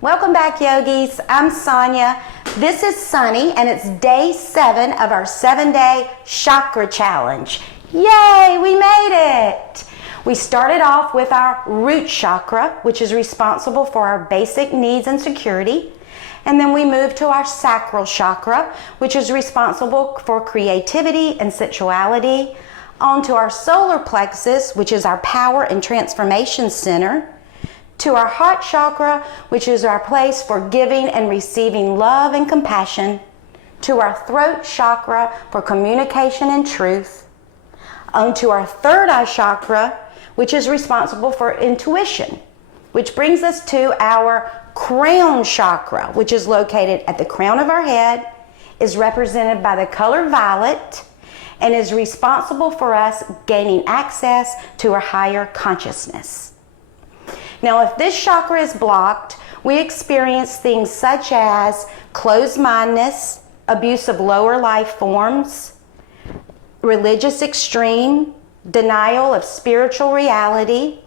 Welcome back, yogis. I'm Sonya. This is Sunny, and it's day 7 of our 7-day chakra challenge. Yay, we made it! We started off with our root chakra, which is responsible for our basic needs and security. And then we moved to our sacral chakra, which is responsible for creativity and sensuality. Onto our solar plexus, which is our power and transformation center. To our heart chakra, which is our place for giving and receiving love and compassion. To our throat chakra for communication and truth. Onto our third eye chakra, which is responsible for intuition, which brings us to our crown chakra, which is located at the crown of our head, is represented by the color violet, and is responsible for us gaining access to our higher consciousness. Now, if this chakra is blocked, we experience things such as closed-mindedness, abuse of lower life forms, religious extreme, denial of spiritual reality.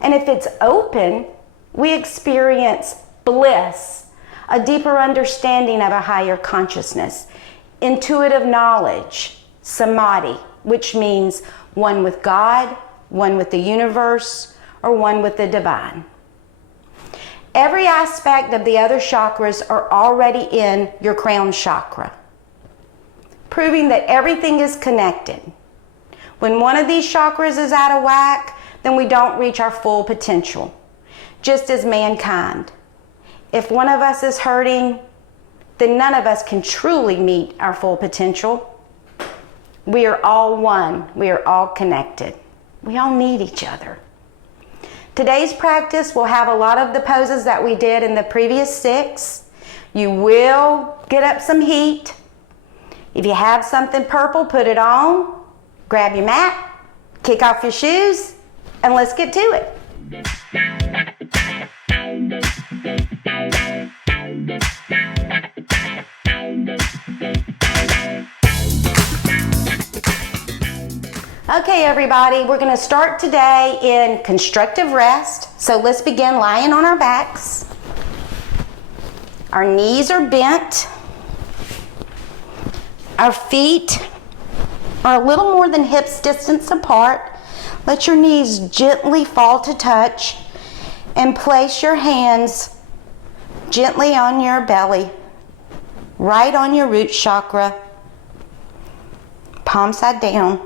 And if it's open, we experience bliss, a deeper understanding of a higher consciousness, intuitive knowledge, samadhi, which means one with God, one with the universe, or one with the divine. Every aspect of the other chakras are already in your crown chakra, proving that everything is connected. When one of these chakras is out of whack, then we don't reach our full potential, just as mankind. If one of us is hurting, then none of us can truly meet our full potential. We are all one. We are all connected. We all need each other. Today's practice will have a lot of the poses that we did in the previous 6. You will get up some heat. If you have something purple, put it on. Grab your mat, kick off your shoes, and let's get to it. Okay, everybody, we're going to start today in constructive rest. So let's begin lying on our backs. Our knees are bent. Our feet are a little more than hips distance apart. Let your knees gently fall to touch and place your hands gently on your belly, right on your root chakra, palm side down.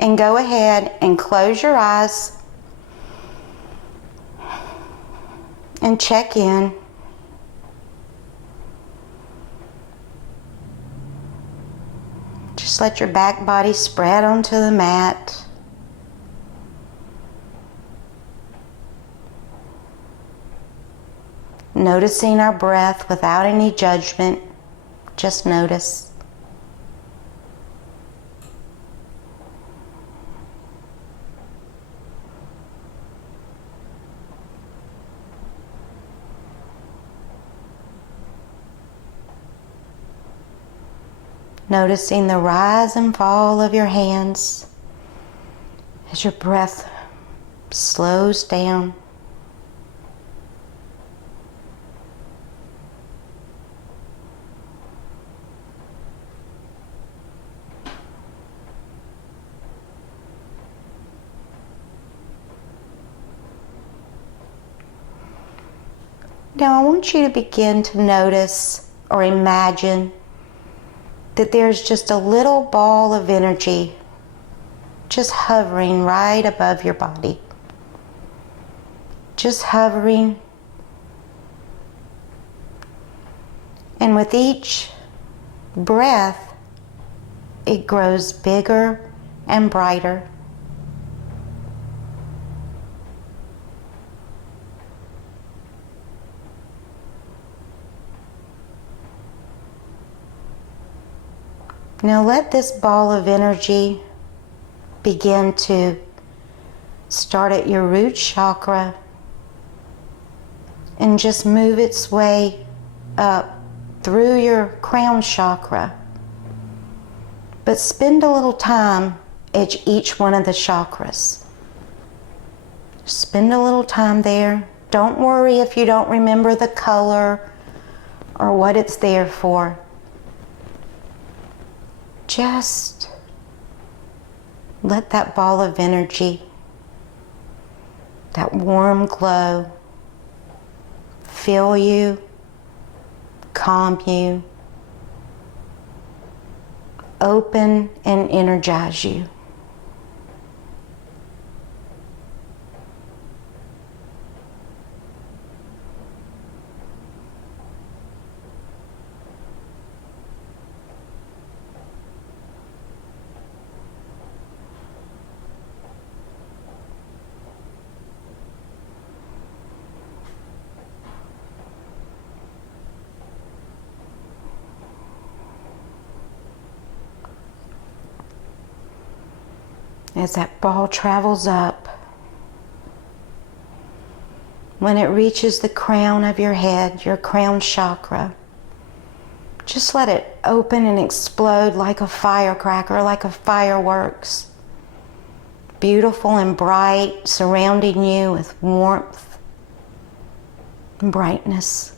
And go ahead and close your eyes and check in. Just let your back body spread onto the mat. Noticing our breath without any judgment. Just notice. Noticing the rise and fall of your hands as your breath slows down. Now I want you to begin to notice or imagine that there's just a little ball of energy just hovering right above your body. Just hovering. And with each breath, it grows bigger and brighter. Now let this ball of energy begin to start at your root chakra and just move its way up through your crown chakra. But spend a little time at each one of the chakras. Spend a little time there Don't worry if you don't remember the color or what it's there for. Just let that ball of energy, that warm glow, fill you, calm you, open and energize you. As that ball travels up, when it reaches the crown of your head, your crown chakra, just let it open and explode like a firecracker, like a fireworks. Beautiful and bright, surrounding you with warmth and brightness.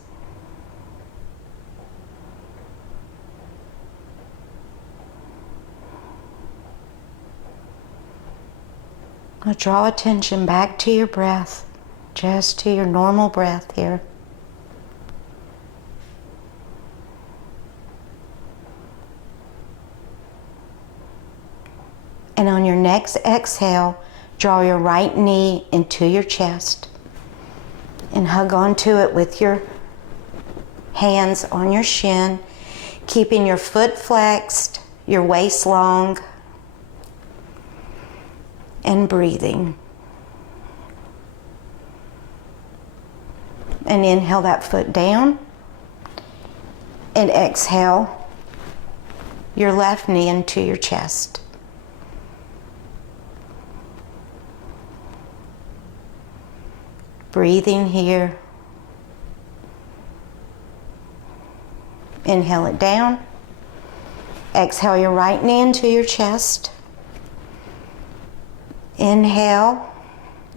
Now draw attention back to your breath, just to your normal breath here. And on your next exhale, draw your right knee into your chest and hug onto it with your hands on your shin, keeping your foot flexed, your waist long, and breathing. And inhale that foot down, and exhale your left knee into your chest. Breathing here. Inhale it down. Exhale your right knee into your chest. Inhale,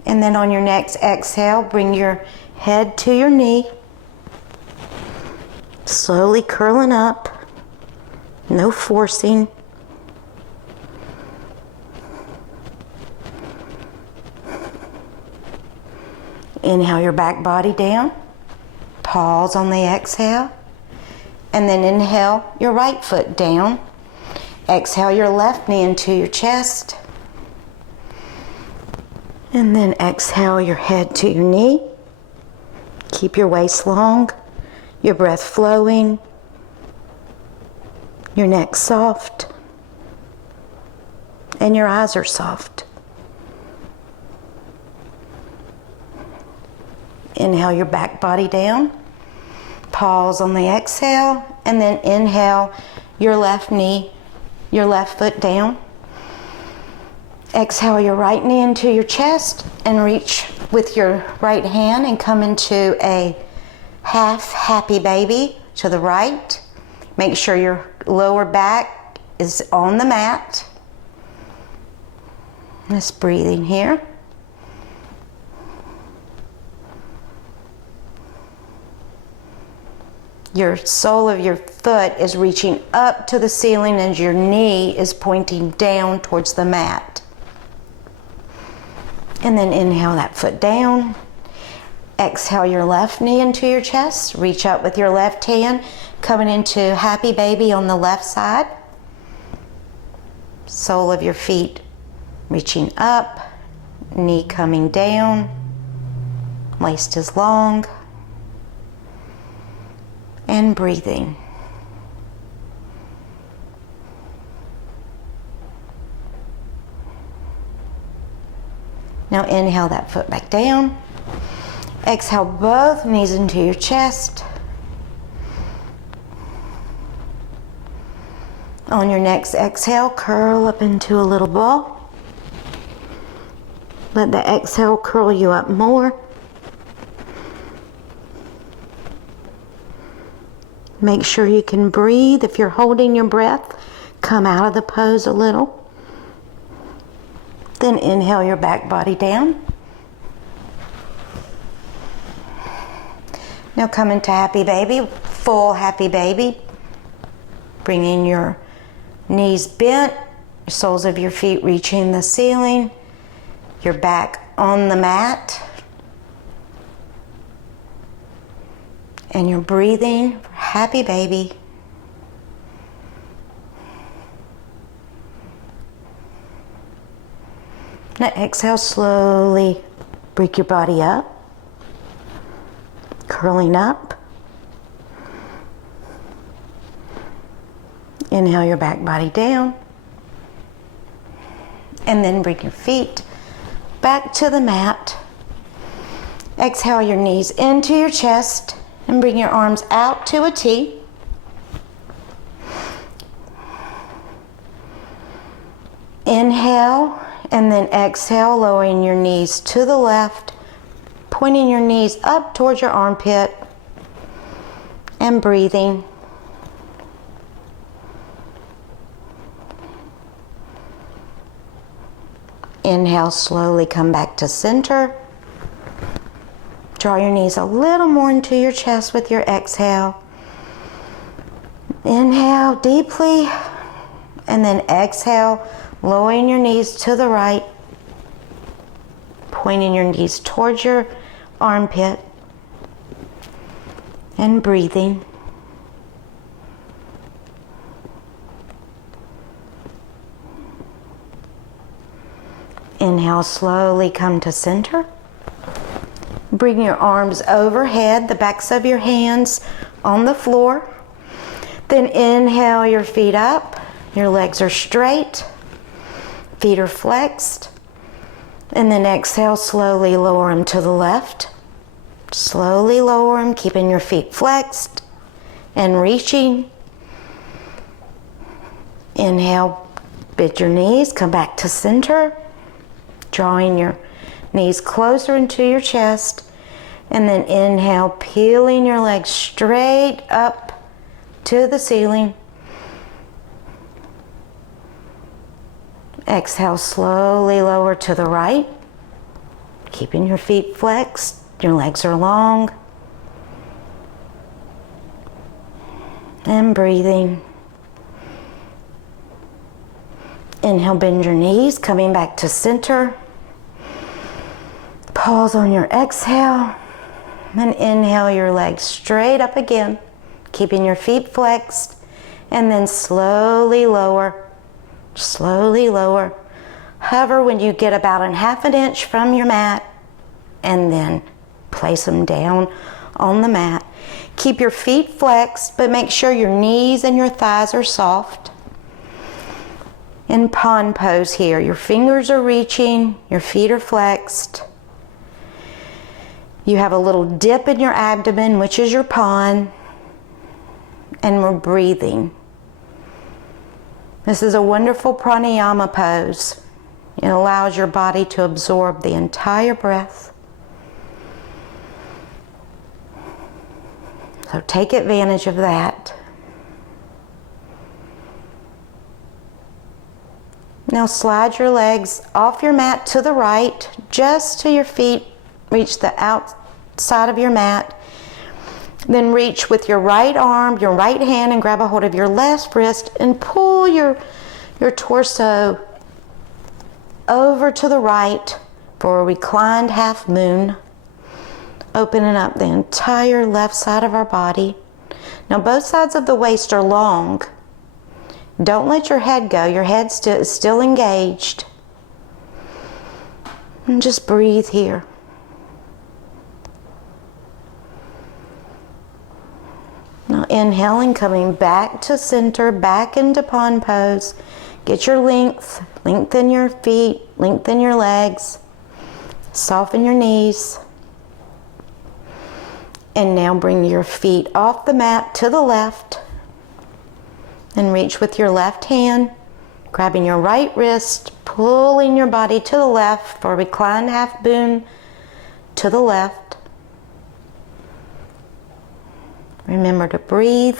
and then on your next exhale, bring your head to your knee. Slowly curling up, no forcing. Inhale your back body down. Pause on the exhale. And then inhale your right foot down. Exhale your left knee into your chest. And then exhale your head to your knee. Keep your waist long, your breath flowing, your neck soft, and your eyes are soft. Inhale your back body down. Pause on the exhale, and then inhale your left knee, your left foot down. Exhale your right knee into your chest and reach with your right hand and come into a half happy baby to the right. Make sure your lower back is on the mat. Just breathing here. Your sole of your foot is reaching up to the ceiling and your knee is pointing down towards the mat. And then inhale that foot down. Exhale your left knee into your chest. Reach up with your left hand, coming into happy baby on the left side. Sole of your feet reaching up, knee coming down, waist is long, and breathing. Now inhale that foot back down. Exhale both knees into your chest. On your next exhale, curl up into a little ball. Let the exhale curl you up more. Make sure you can breathe. If you're holding your breath, come out of the pose a little. Then inhale your back body down. Now come into happy baby, full happy baby. Bringing your knees bent, your soles of your feet reaching the ceiling, your back on the mat. And you're breathing for happy baby. Now exhale, slowly break your body up, curling up. Inhale your back body down. And then bring your feet back to the mat. Exhale your knees into your chest and bring your arms out to a T. Inhale and then exhale, lowering your knees to the left, pointing your knees up towards your armpit and breathing. Inhale, slowly come back to center. Draw your knees a little more into your chest with your exhale. Inhale deeply, and then exhale, lowering your knees to the right, pointing your knees towards your armpit, and breathing. Inhale, slowly come to center. Bring your arms overhead, the backs of your hands on the floor. Then inhale your feet up. Your legs are straight. Feet are flexed. And then exhale, slowly lower them to the left. Slowly lower them, keeping your feet flexed and reaching. Inhale, bend your knees, come back to center. Drawing your knees closer into your chest. And then inhale, peeling your legs straight up to the ceiling. Exhale, slowly lower to the right. Keeping your feet flexed. Your legs are long. And breathing. Inhale, bend your knees, coming back to center. Pause on your exhale. And inhale your legs straight up again, keeping your feet flexed. And then slowly lower, slowly lower. Hover when you get about a half an inch from your mat. And then place them down on the mat. Keep your feet flexed, but make sure your knees and your thighs are soft. In pond pose here, your fingers are reaching, your feet are flexed. You have a little dip in your abdomen, which is your pond, and we're breathing. This is a wonderful pranayama pose. It allows your body to absorb the entire breath. So take advantage of that. Now slide your legs off your mat to the right, just till your feet reach the outside of your mat. Then reach with your right arm, your right hand, and grab a hold of your left wrist and pull your torso over to the right for a reclined half moon, opening up the entire left side of our body. Now both sides of the waist are long. Don't let your head go. Your head is still engaged. And just breathe here. Now inhaling, coming back to center, back into pond pose. Get your length, lengthen your feet, lengthen your legs, soften your knees. And now bring your feet off the mat to the left and reach with your left hand, grabbing your right wrist, pulling your body to the left for a reclined half moon to the left. Remember to breathe,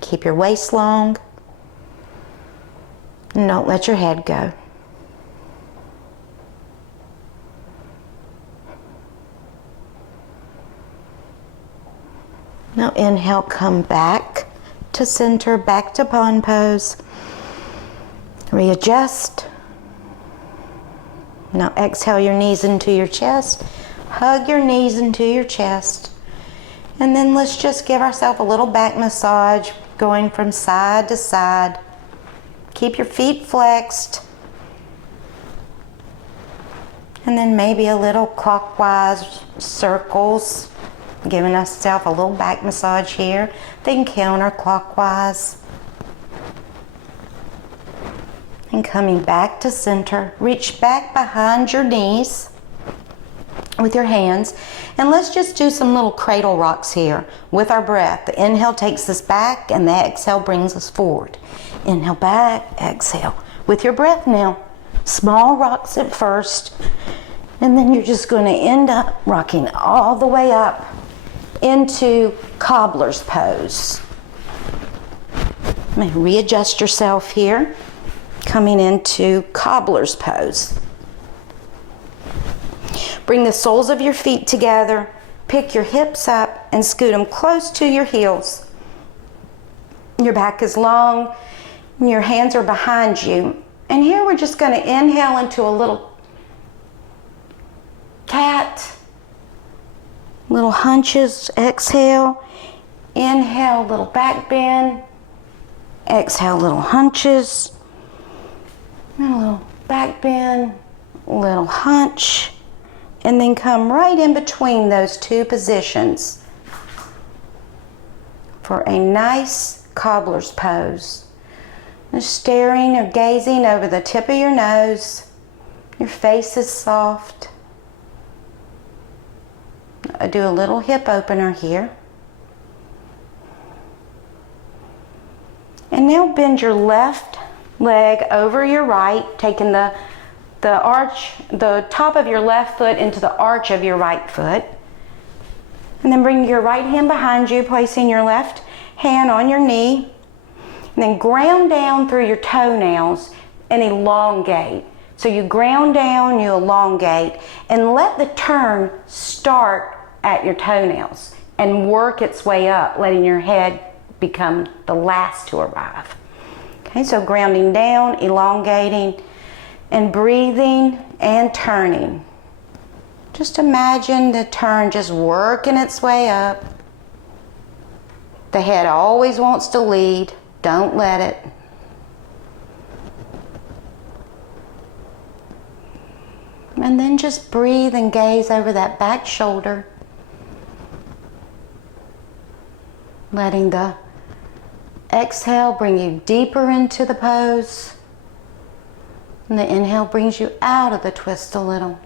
keep your waist long, and don't let your head go. Now inhale, come back to center, back to pond pose. Readjust. Now exhale your knees into your chest. Hug your knees into your chest. And then let's just give ourselves a little back massage, going from side to side. Keep your feet flexed. And then maybe a little clockwise circles, giving ourselves a little back massage here, then counterclockwise. And coming back to center, reach back behind your knees with your hands, and let's just do some little cradle rocks here with our breath. The inhale takes us back and the exhale brings us forward. Inhale back, exhale. With your breath now, small rocks at first, and then you're just going to end up rocking all the way up into cobbler's pose. You may readjust yourself here, coming into cobbler's pose. Bring the soles of your feet together, pick your hips up and scoot them close to your heels. Your back is long and your hands are behind you. And here we're just going to inhale into a little cat, little hunches, exhale. Inhale, little back bend. Exhale, little hunches. And a little back bend, little hunch. And then come right in between those two positions for a nice cobbler's pose. Just staring or gazing over the tip of your nose. Your face is soft. I do a little hip opener here. And now bend your left leg over your right, taking the top of your left foot into the arch of your right foot. And then bring your right hand behind you, placing your left hand on your knee. And then ground down through your toenails and elongate. So you ground down, you elongate, and let the turn start at your toenails and work its way up, letting your head become the last to arrive. Okay, so grounding down, elongating, and breathing and turning. Just imagine the turn just working its way up. The head always wants to lead. Don't let it. And then just breathe and gaze over that back shoulder. Letting the exhale bring you deeper into the pose. And the inhale brings you out of the twist a little.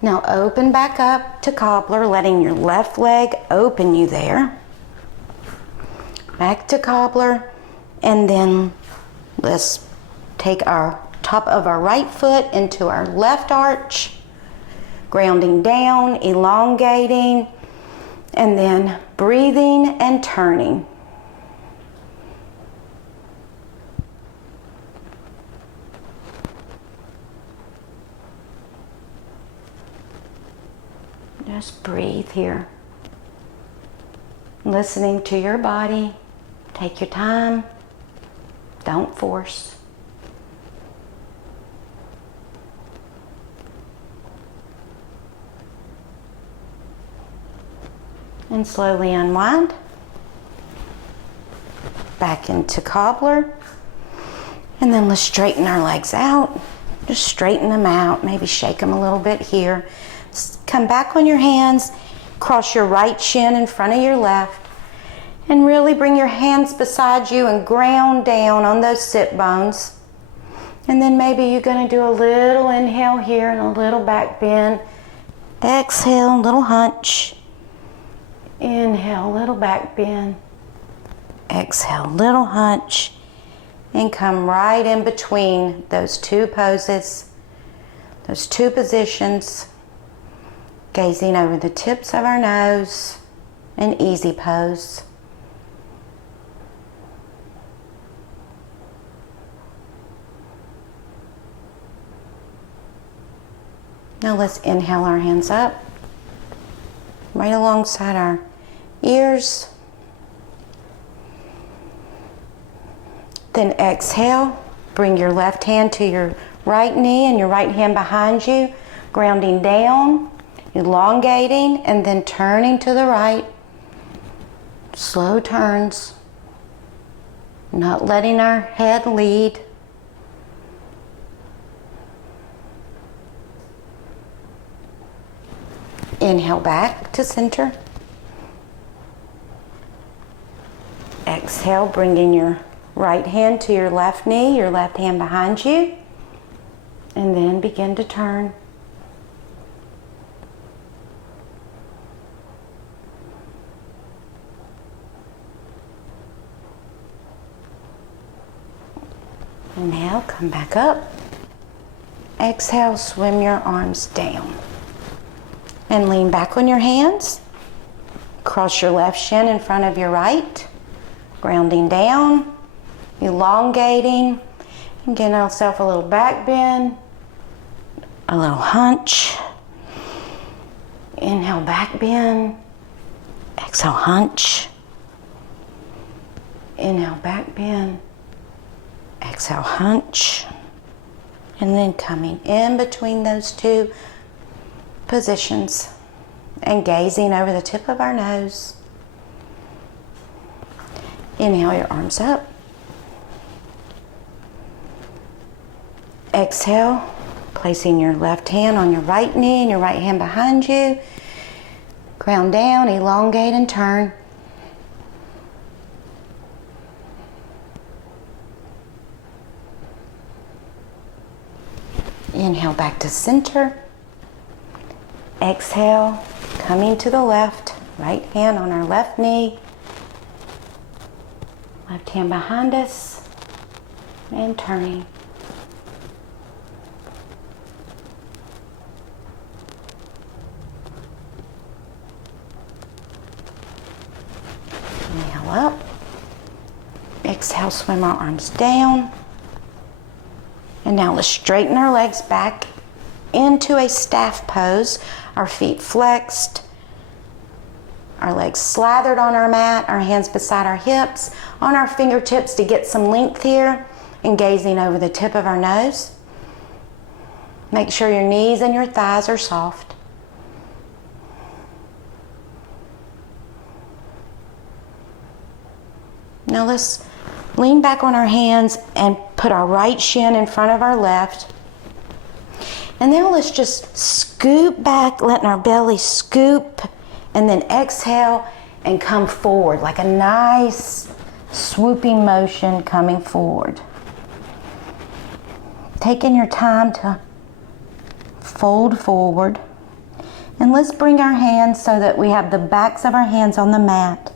Now open back up to cobbler, letting your left leg open you there. Back to cobbler, and then let's take our top of our right foot into our left arch, grounding down, elongating, and then breathing and turning. Just breathe here. Listening to your body. Take your time. Don't force. And slowly unwind. Back into cobbler. And then let's straighten our legs out. Just straighten them out. Maybe shake them a little bit here. Come back on your hands, cross your right shin in front of your left, and really bring your hands beside you and ground down on those sit bones. And then maybe you're going to do a little inhale here and a little back bend. Exhale, little hunch. Inhale, little back bend. Exhale, little hunch. And come right in between those two poses, those two positions. Gazing over the tips of our nose, an easy pose. Now let's inhale our hands up, right alongside our ears. Then exhale, bring your left hand to your right knee and your right hand behind you, grounding down, elongating, and then turning to the right. Slow turns, not letting our head lead. Inhale back to center. Exhale, bringing your right hand to your left knee, your left hand behind you, and then begin to turn. Inhale, come back up. Exhale, swim your arms down. And lean back on your hands. Cross your left shin in front of your right. Grounding down, elongating, and getting ourselves a little back bend, a little hunch. Inhale, back bend. Exhale, hunch. Inhale, back bend. Exhale, hunch. And then coming in between those two positions and gazing over the tip of our nose. Inhale your arms up. Exhale, placing your left hand on your right knee and your right hand behind you. Ground down, elongate and turn. Inhale back to center. Exhale, coming to the left, right hand on our left knee. Left hand behind us and turning. Inhale up. Exhale, swim our arms down. And now let's straighten our legs back into a staff pose. Our feet flexed, our legs slathered on our mat, our hands beside our hips, on our fingertips to get some length here, and gazing over the tip of our nose. Make sure your knees and your thighs are soft. Now let's lean back on our hands and put our right shin in front of our left. And then let's just scoop back, letting our belly scoop, and then exhale and come forward like a nice swooping motion coming forward. Taking your time to fold forward. And let's bring our hands so that we have the backs of our hands on the mat.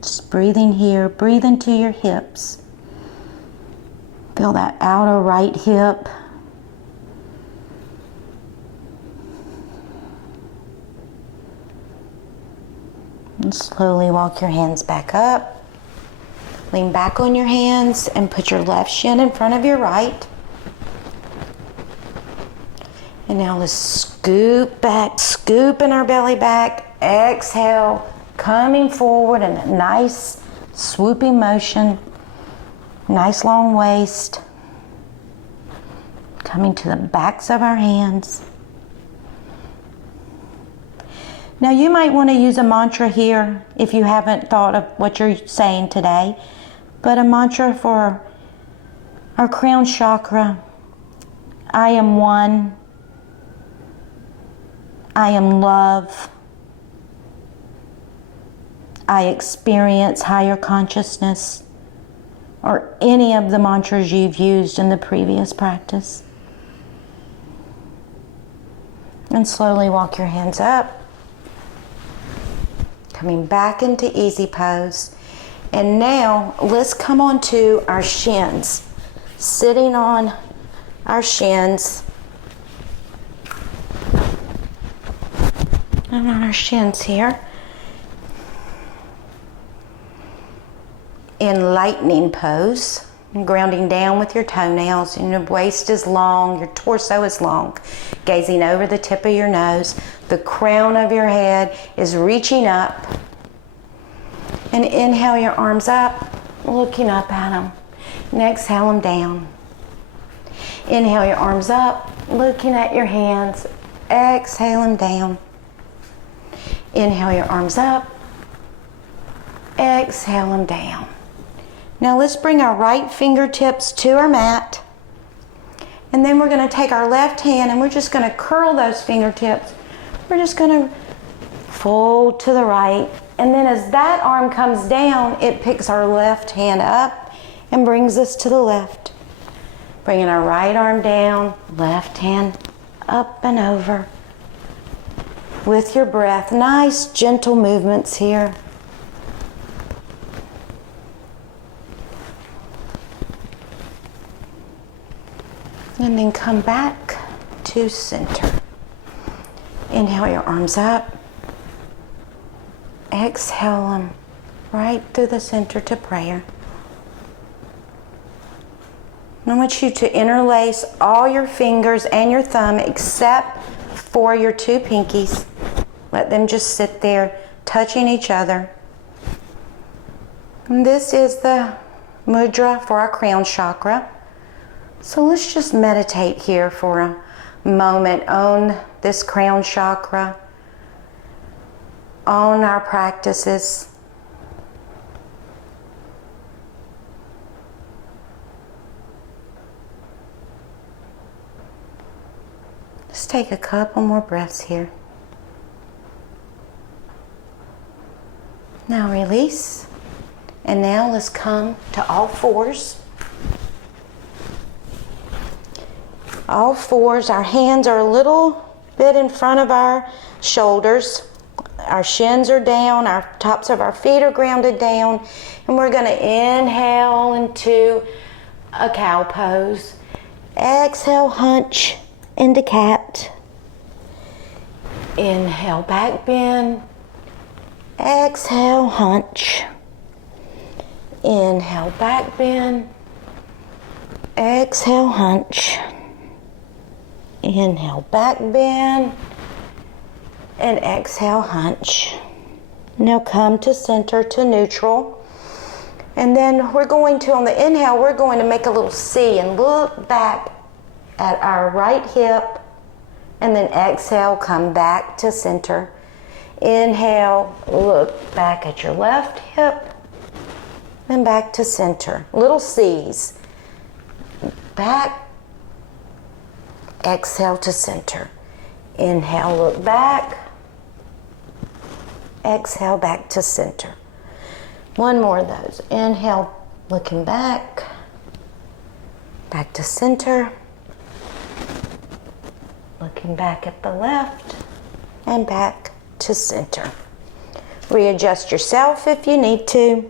Just breathing here, breathe into your hips. Feel that outer right hip. And slowly walk your hands back up. Lean back on your hands and put your left shin in front of your right. And now let's scoop back, scooping our belly back. Exhale. Coming forward in a nice swooping motion, nice long waist, coming to the backs of our hands. Now you might want to use a mantra here if you haven't thought of what you're saying today, but a mantra for our crown chakra. I am one. I am love. I experience higher consciousness, or any of the mantras you've used in the previous practice. And slowly walk your hands up, coming back into easy pose. And now let's come on to our shins, sitting on our shins. And on our shins here. In lightning pose. And grounding down with your toenails, and your waist is long, your torso is long. Gazing over the tip of your nose, the crown of your head is reaching up. And inhale your arms up, looking up at them. And exhale them down. Inhale your arms up, looking at your hands. Exhale them down. Inhale your arms up. Exhale them down. Now let's bring our right fingertips to our mat. And then we're going to take our left hand and we're just going to curl those fingertips. We're just going to fold to the right. And then as that arm comes down, it picks our left hand up and brings us to the left. Bringing our right arm down, left hand up and over. With your breath, nice gentle movements here. And then come back to center. Inhale your arms up. Exhale them right through the center to prayer. And I want you to interlace all your fingers and your thumb except for your two pinkies. Let them just sit there touching each other. And this is the mudra for our crown chakra. So let's just meditate here for a moment on this crown chakra, on our practices. Let's take a couple more breaths here. Now release. And now let's come to all fours. All fours, our hands are a little bit in front of our shoulders. Our shins are down, our tops of our feet are grounded down. And we're going to inhale into a cow pose. Exhale, hunch into cat. Inhale, back bend. Exhale, hunch. Inhale, back bend. Exhale, hunch. Inhale, back bend. And exhale, hunch. Now come to center, to neutral. And then we're going to, on the inhale, we're going to make a little C and look back at our right hip. And then exhale, come back to center. Inhale, look back at your left hip. And back to center. Little C's. Back. Exhale to center. Inhale, look back. Exhale, back to center. One more of those. Inhale, looking back. Back to center. Looking back at the left. And back to center. Readjust yourself if you need to.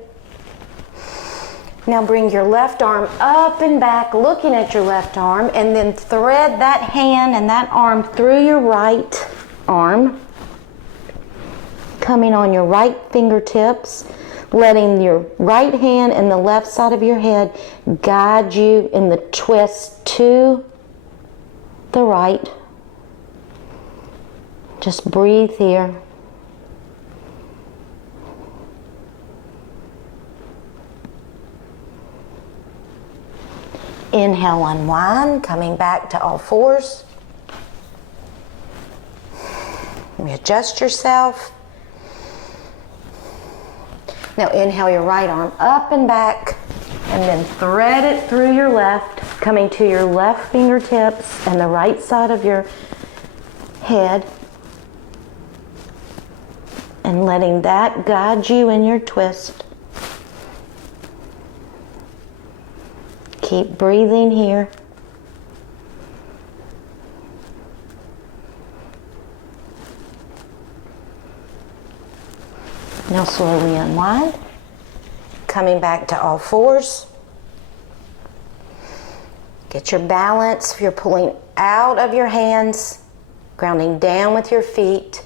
Now bring your left arm up and back, looking at your left arm, and then thread that hand and that arm through your right arm, coming on your right fingertips, letting your right hand and the left side of your head guide you in the twist to the right. Just breathe here. Inhale, unwind, coming back to all fours. Readjust yourself. Now inhale your right arm up and back, and then thread it through your left, coming to your left fingertips and the right side of your head, and letting that guide you in your twist. Keep breathing here. Now slowly unwind, coming back to all fours. Get your balance. If you're pulling out of your hands, grounding down with your feet.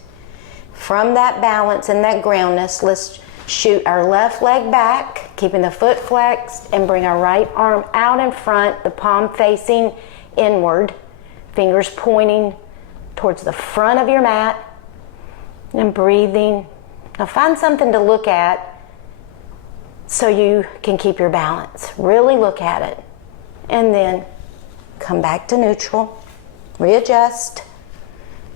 From that balance and that groundness, let's shoot our left leg back. keeping the foot flexed, and bring our right arm out in front, the palm facing inward, fingers pointing towards the front of your mat, and breathing. Now find something to look at so you can keep your balance. Really look at it. And then come back to neutral, readjust,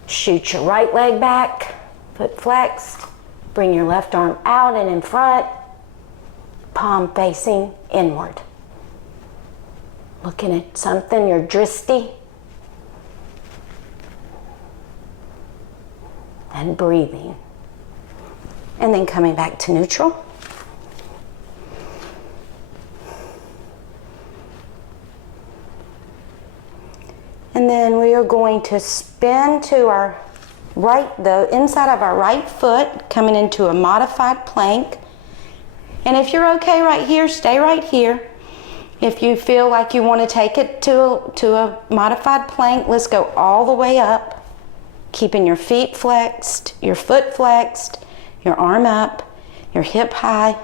shoot your right leg back, foot flexed, bring your left arm out and in front, palm facing inward. Looking at something, your drishti, and breathing. And then coming back to neutral. And then we are going to spin to our right, the inside of our right foot, coming into a modified plank. And if you're okay right here, stay right here. If you feel like you want to take it to a modified plank, let's go all the way up, keeping your feet flexed, your foot flexed, your arm up, your hip high,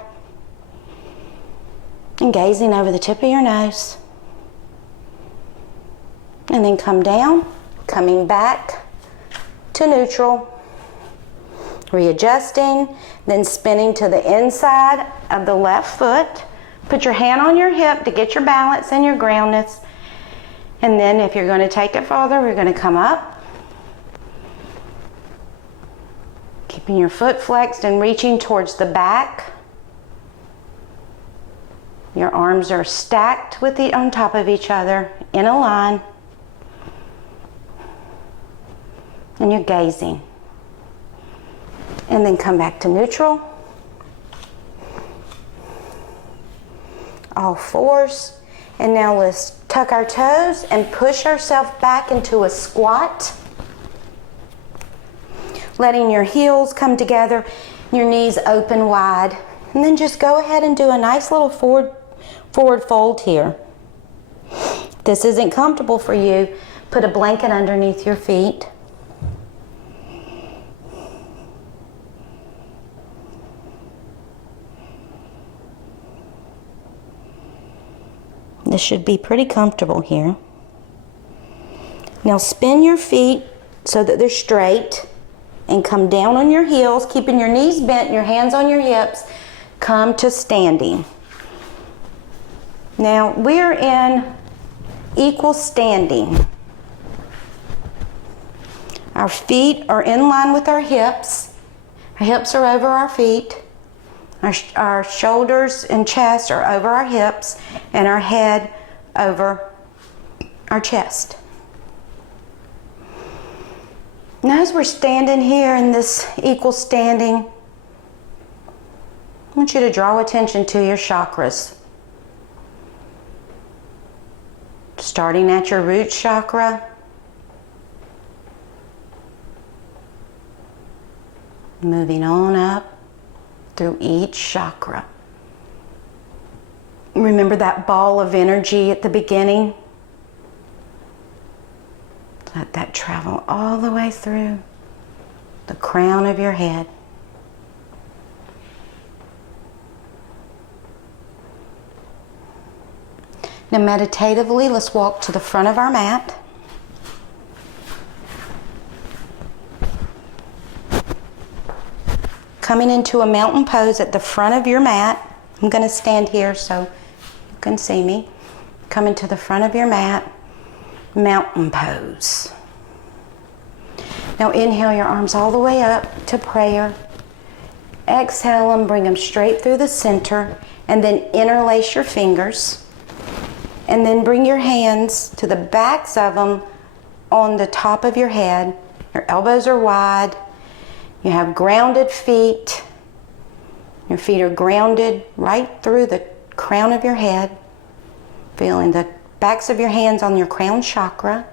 and gazing over the tip of your nose. And then come down, coming back to neutral, readjusting, then spinning to the inside of the left foot. Put your hand on your hip to get your balance and your groundness. And then if you're going to take it further, we're going to come up, keeping your foot flexed and reaching towards the back. Your arms are stacked on top of each other in a line. And you're gazing. And then come back to neutral. All fours. And now let's tuck our toes and push ourselves back into a squat. Letting your heels come together, your knees open wide. And then just go ahead and do a nice little forward fold here. If this isn't comfortable for you, put a blanket underneath your feet. This should be pretty comfortable here. Now spin your feet so that they're straight and come down on your heels, keeping your knees bent and your hands on your hips. Come to standing. Now we're in equal standing. Our feet are in line with our hips. Our hips are over our feet. Our shoulders and chest are over our hips, and our head over our chest. Now as we're standing here in this equal standing, I want you to draw attention to your chakras. Starting at your root chakra, moving on up through each chakra. Remember that ball of energy at the beginning? Let that travel all the way through the crown of your head. Now meditatively, let's walk to the front of our mat. Coming into a mountain pose at the front of your mat. I'm going to stand here so you can see me. Coming to the front of your mat, mountain pose. Now inhale your arms all the way up to prayer. Exhale them, bring them straight through the center, and then interlace your fingers. And then bring your hands to the backs of them on the top of your head. Your elbows are wide. You have grounded feet. Your feet are grounded right through the crown of your head. Feeling the backs of your hands on your crown chakra.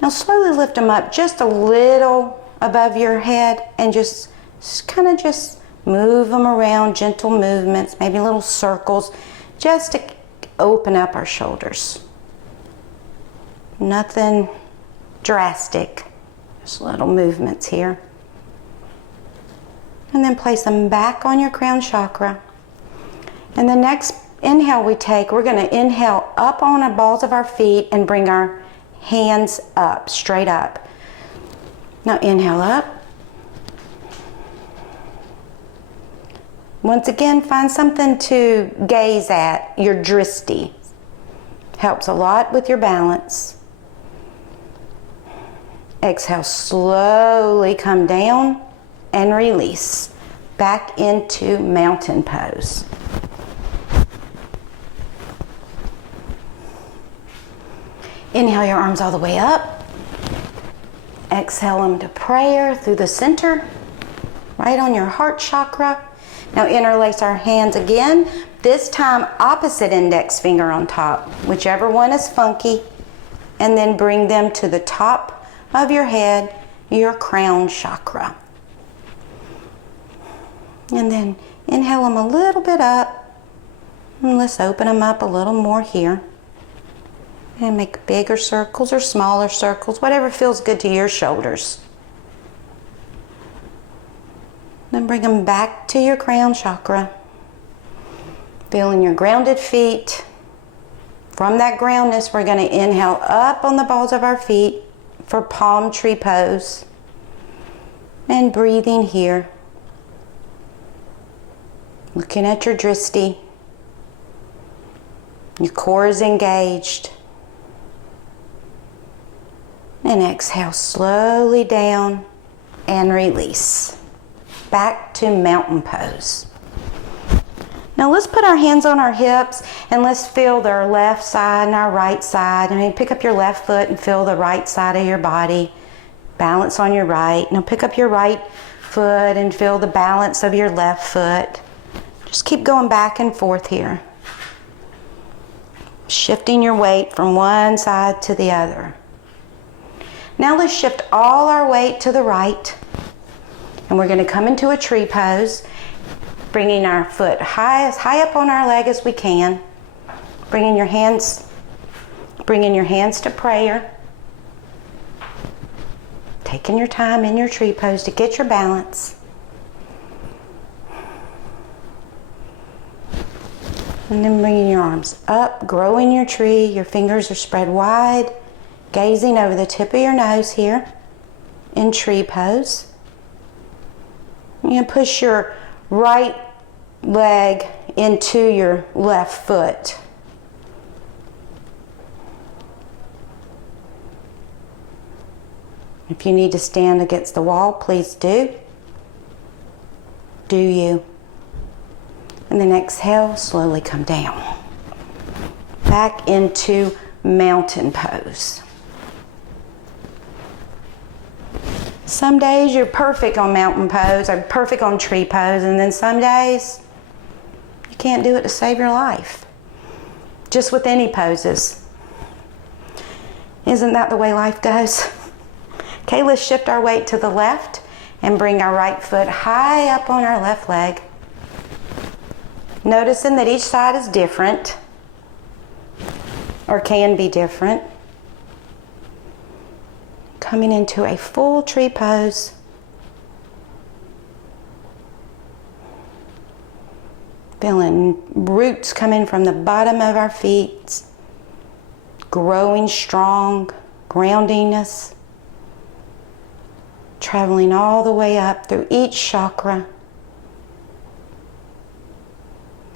Now slowly lift them up just a little above your head and just kind of move them around, gentle movements, maybe little circles, just to open up our shoulders. Nothing drastic. Just little movements here. And then place them back on your crown chakra. And the next inhale we take, we're going to inhale up on the balls of our feet and bring our hands up, straight up. Now inhale up. Once again, find something to gaze at, your drishti. Helps a lot with your balance. Exhale, slowly come down and release. Back into mountain pose. Inhale your arms all the way up. Exhale them to prayer through the center, right on your heart chakra. Now interlace our hands again, this time opposite index finger on top, whichever one is funky, and then bring them to the top of your head, your crown chakra. And then inhale them a little bit up, and let's open them up a little more here. And make bigger circles or smaller circles, whatever feels good to your shoulders. Then bring them back to your crown chakra. Feeling your grounded feet. From that groundness, we're going to inhale up on the balls of our feet for palm tree pose. And breathing here. Looking at your drishti. Your core is engaged. And exhale slowly down and release. Back to mountain pose. Now let's put our hands on our hips and let's feel their left side and our right side. And pick up your left foot and feel the right side of your body. Balance on your right. Now pick up your right foot and feel the balance of your left foot. Just keep going back and forth here. Shifting your weight from one side to the other. Now let's shift all our weight to the right. And we're going to come into a tree pose, bringing our foot as high up on our leg as we can. Bringing your hands to prayer. Taking your time in your tree pose to get your balance. And then bringing your arms up, growing your tree. Your fingers are spread wide, gazing over the tip of your nose here in tree pose. You're going to push your right leg into your left foot. If you need to stand against the wall, please do. Do you. And then exhale, slowly come down. Back into mountain pose. Some days you're perfect on mountain pose or perfect on tree pose, and then some days you can't do it to save your life. Just with any poses. Isn't that the way life goes? Okay, let's shift our weight to the left and bring our right foot high up on our left leg. Noticing that each side is different or can be different. Coming into a full tree pose. Feeling roots coming from the bottom of our feet. Growing strong, grounding us. Traveling all the way up through each chakra.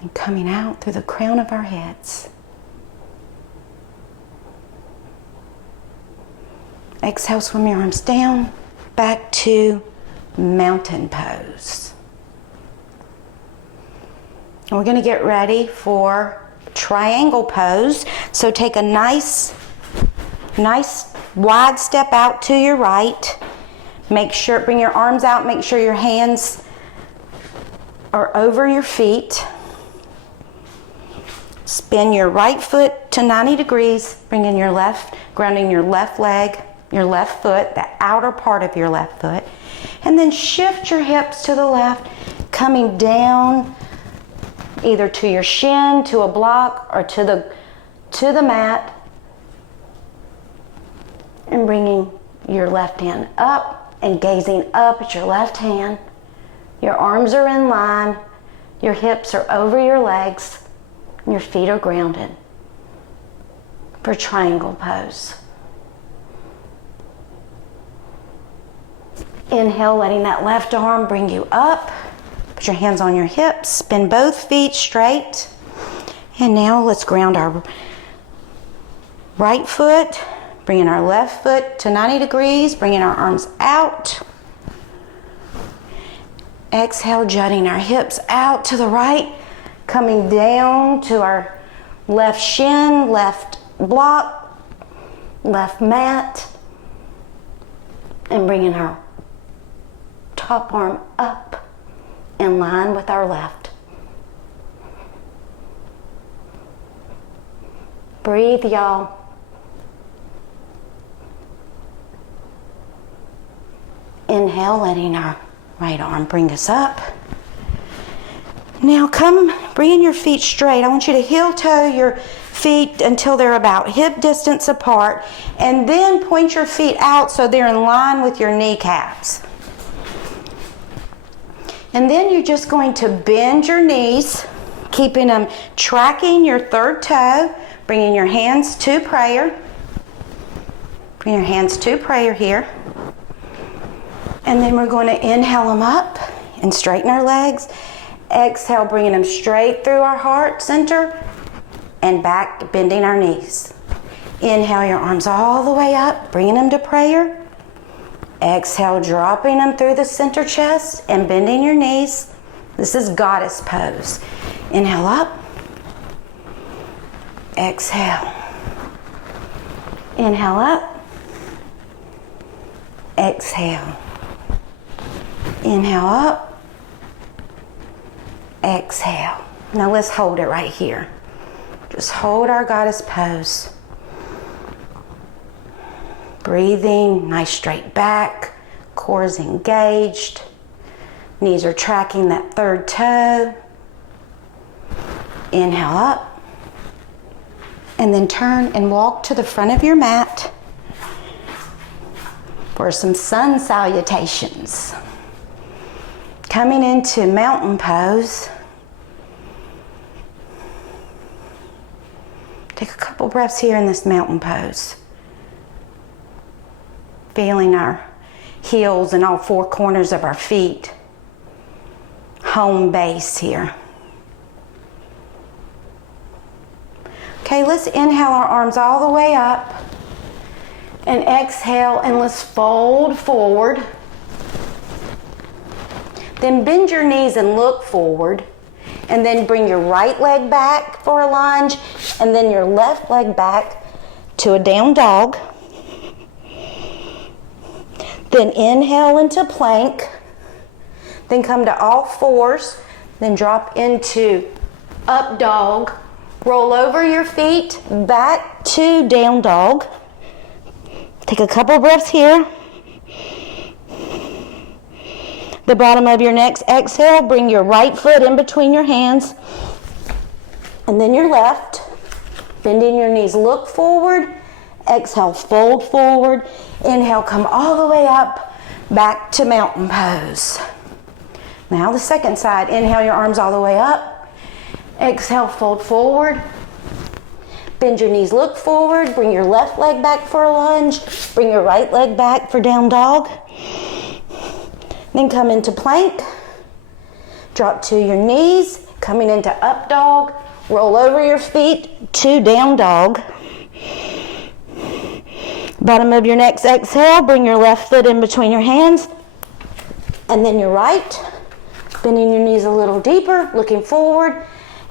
And coming out through the crown of our heads. Exhale, swim your arms down, back to mountain pose. And we're going to get ready for triangle pose. So take a nice wide step out to your right. Make sure, bring your arms out, make sure your hands are over your feet. Spin your right foot to 90 degrees, bringing your left, grounding your left leg, your left foot, the outer part of your left foot, and then shift your hips to the left, coming down either to your shin, to a block, or to the mat, and bringing your left hand up and gazing up at your left hand, Your arms are in line, your hips are over your legs, and your feet are grounded for triangle pose. Inhale, letting that left arm bring you up. Put your hands on your hips, bend both feet straight. And now let's ground our right foot, bringing our left foot to 90 degrees, bringing our arms out. Exhale, jutting our hips out to the right, coming down to our left shin, left block, left mat, and bringing our top arm up in line with our left. Breathe, y'all. Inhale, letting our right arm bring us up. Now come, bring your feet straight. I want you to heel toe your feet until they're about hip distance apart, and then point your feet out so they're in line with your kneecaps. And then you're just going to bend your knees, keeping them tracking your third toe, bringing your hands to prayer. Bring your hands to prayer here. And then we're going to inhale them up and straighten our legs. Exhale, bringing them straight through our heart center and back, bending our knees. Inhale your arms all the way up, bringing them to prayer. Exhale, dropping them through the center chest and bending your knees. This is goddess pose. Inhale up. Exhale. Inhale up. Exhale. Inhale up. Exhale. Now let's hold it right here. Just hold our goddess pose. Breathing, nice straight back, core is engaged, knees are tracking that third toe. Inhale up, and then turn and walk to the front of your mat for some sun salutations. Coming into mountain pose. Take a couple breaths here in this mountain pose. Feeling our heels in all four corners of our feet. Home base here. Okay, let's inhale our arms all the way up. And exhale, and let's fold forward. Then bend your knees and look forward. And then bring your right leg back for a lunge. And then your left leg back to a down dog. Then inhale into plank. Then come to all fours. Then drop into up dog. Roll over your feet back to down dog. Take a couple breaths here. The bottom of your next exhale, bring your right foot in between your hands. And then your left. Bending your knees, look forward. Exhale, fold forward. Inhale, come all the way up, back to mountain pose. Now the second side. Inhale your arms all the way up. Exhale, fold forward. Bend your knees, look forward. Bring your left leg back for a lunge. Bring your right leg back for down dog. Then come into plank. Drop to your knees. Coming into up dog. Roll over your feet to down dog. Bottom of your next exhale, bring your left foot in between your hands. And then your right. Bending your knees a little deeper, looking forward.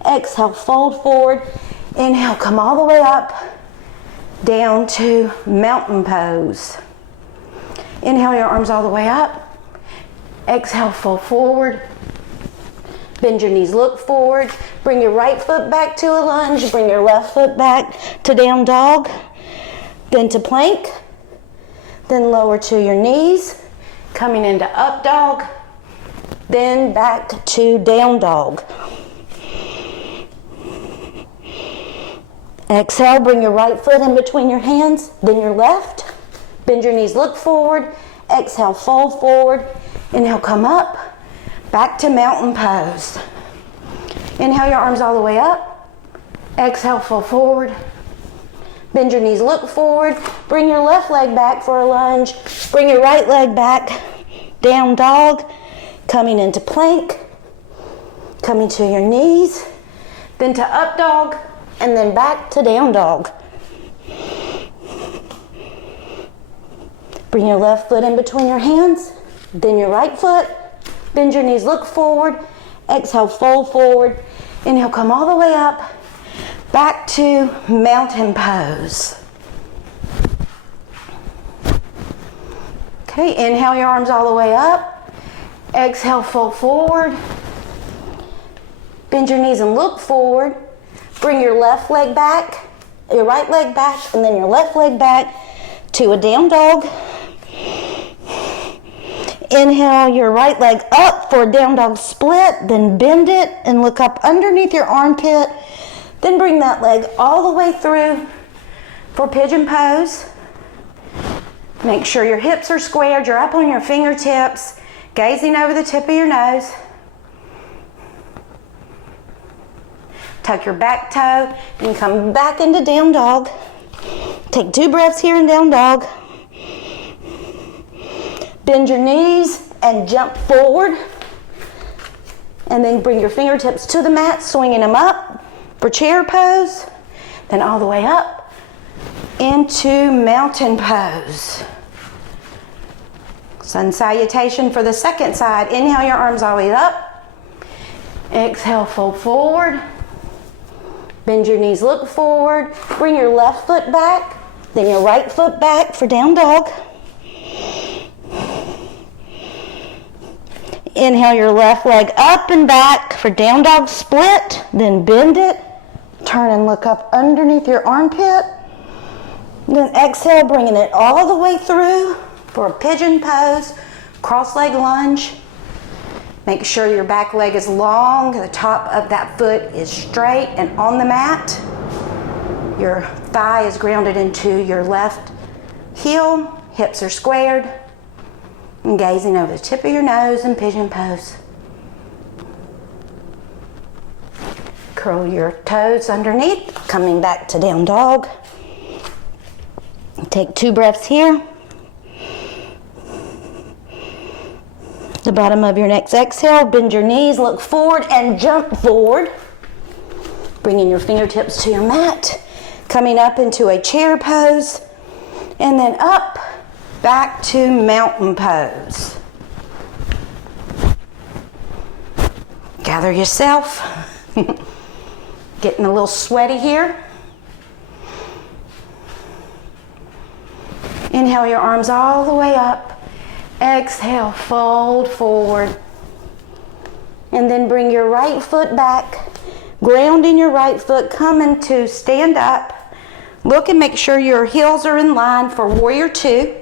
Exhale, fold forward. Inhale, come all the way up, down to mountain pose. Inhale your arms all the way up. Exhale, fold forward. Bend your knees, look forward. Bring your right foot back to a lunge. Bring your left foot back to down dog. Then to plank. Then lower to your knees. Coming into up dog. Then back to down dog. Exhale, bring your right foot in between your hands. Then your left. Bend your knees, look forward. Exhale, fold forward. Inhale, come up. Back to mountain pose. Inhale your arms all the way up. Exhale, fold forward. Bend your knees, look forward. Bring your left leg back for a lunge. Bring your right leg back. Down dog. Coming into plank. Coming to your knees. Then to up dog. And then back to down dog. Bring your left foot in between your hands. Then your right foot. Bend your knees, look forward. Exhale, fold forward. Inhale, come all the way up. Back to mountain pose. Okay, inhale your arms all the way up. Exhale, fold forward. Bend your knees and look forward. Bring your left leg back, your right leg back, and then your left leg back to a down dog. Inhale your right leg up for a down dog split, then bend it and look up underneath your armpit. Then bring that leg all the way through for pigeon pose. Make sure your hips are squared, you're up on your fingertips, gazing over the tip of your nose. Tuck your back toe and come back into down dog. Take 2 breaths here in down dog. Bend your knees and jump forward. And then bring your fingertips to the mat, swinging them up for chair pose. Then all the way up into mountain pose. Sun salutation for the second side. Inhale your arms all the way up. Exhale, fold forward. Bend your knees, look forward. Bring your left foot back, then your right foot back for down dog. Inhale your left leg up and back for down dog split, then bend it. Turn and look up underneath your armpit. Then exhale, bringing it all the way through for a pigeon pose, cross leg lunge. Make sure your back leg is long, the top of that foot is straight and on the mat. Your thigh is grounded into your left heel, hips are squared. And gazing over the tip of your nose in pigeon pose. Curl your toes underneath, coming back to down dog. Take 2 breaths here. The bottom of your next exhale, bend your knees, look forward and jump forward. Bringing your fingertips to your mat, coming up into a chair pose, and then up, back to mountain pose. Gather yourself. Getting a little sweaty here. Inhale your arms all the way up. Exhale, fold forward. And then bring your right foot back, grounding your right foot, coming to stand up. Look and make sure your heels are in line for warrior 2.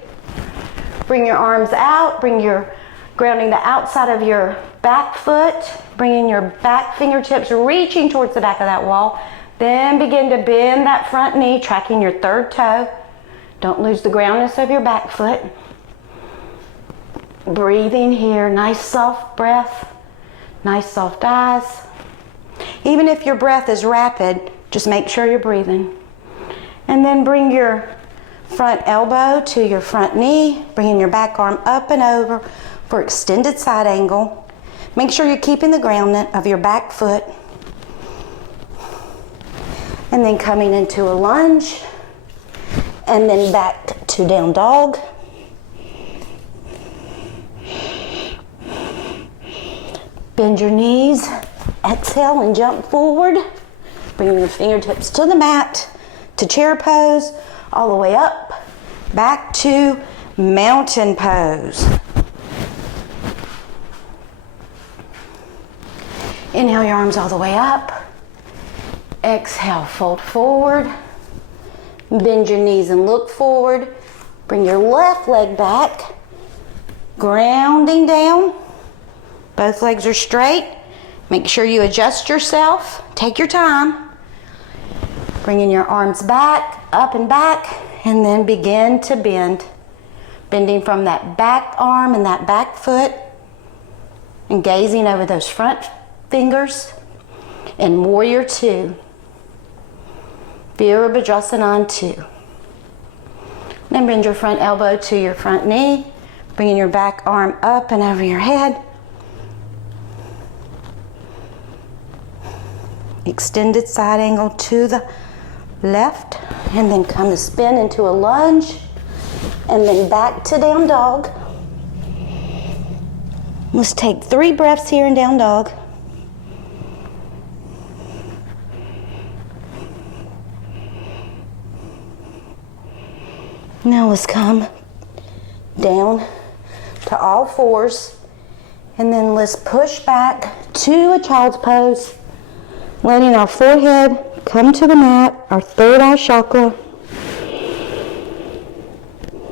Bring your arms out, grounding the outside of your back foot, bringing your back fingertips reaching towards the back of that wall. Then begin to bend that front knee, tracking your 3rd toe. Don't lose the groundness of your back foot. Breathing here, nice soft breath, nice soft eyes. Even if your breath is rapid, just make sure you're breathing. And then bring your front elbow to your front knee, bringing your back arm up and over for extended side angle. Make sure you're keeping the grounding of your back foot. And then coming into a lunge, and then back to down dog. Bend your knees, exhale and jump forward. Bringing your fingertips to the mat, to chair pose, all the way up, back to mountain pose. Inhale your arms all the way up. Exhale, fold forward. Bend your knees and look forward. Bring your left leg back, grounding down. Both legs are straight. Make sure you adjust yourself. Take your time. Bringing your arms back, up and back, and then begin to bend. Bending from that back arm and that back foot. and gazing over those front fingers. And Warrior 2. Virabhadrasana 2. Then bend your front elbow to your front knee, bringing your back arm up and over your head. Extended side angle to the left, and then come to spin into a lunge, and then back to down dog. Let's take 3 breaths here in down dog. Now let's come down to all fours, and then let's push back to a child's pose, letting our forehead come to the mat, our third eye chakra.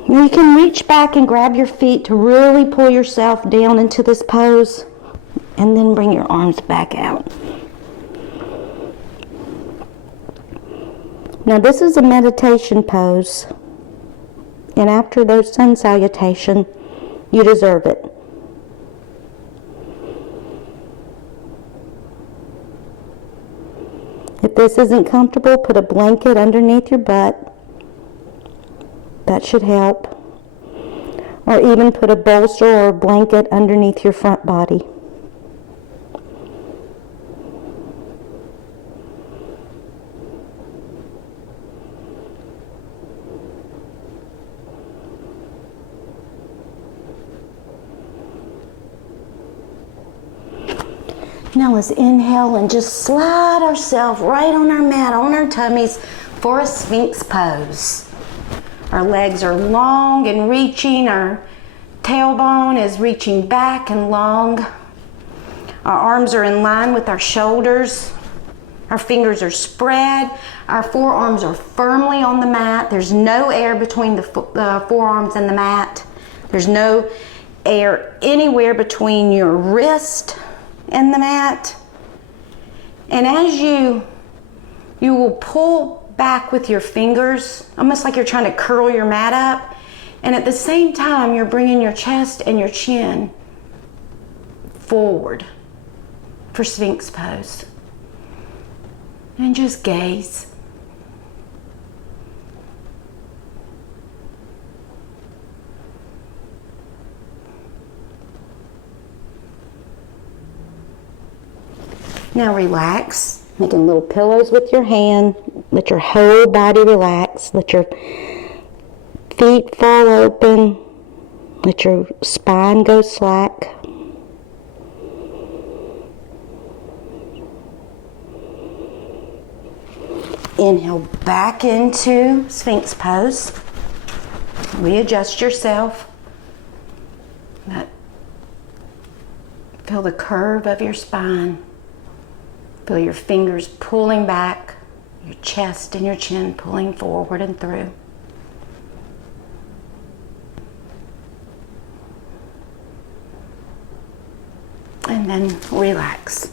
Now you can reach back and grab your feet to really pull yourself down into this pose, and then bring your arms back out. Now this is a meditation pose. And after those sun salutation, you deserve it. If this isn't comfortable, put a blanket underneath your butt. That should help. Or even put a bolster or a blanket underneath your front body. Now let's inhale and just slide ourselves right on our mat, on our tummies for a Sphinx pose. Our legs are long and reaching. Our tailbone is reaching back and long. Our arms are in line with our shoulders. Our fingers are spread. Our forearms are firmly on the mat. There's no air between the forearms and the mat. There's no air anywhere between your wrist and the mat. And as you will pull back with your fingers, almost like you're trying to curl your mat up, and at the same time you're bringing your chest and your chin forward for Sphinx pose. And just gaze. Now relax, making little pillows with your hand. Let your whole body relax. Let your feet fall open. Let your spine go slack. Inhale back into Sphinx pose. Readjust yourself. Feel the curve of your spine. Feel your fingers pulling back, your chest and your chin pulling forward and through. And then relax.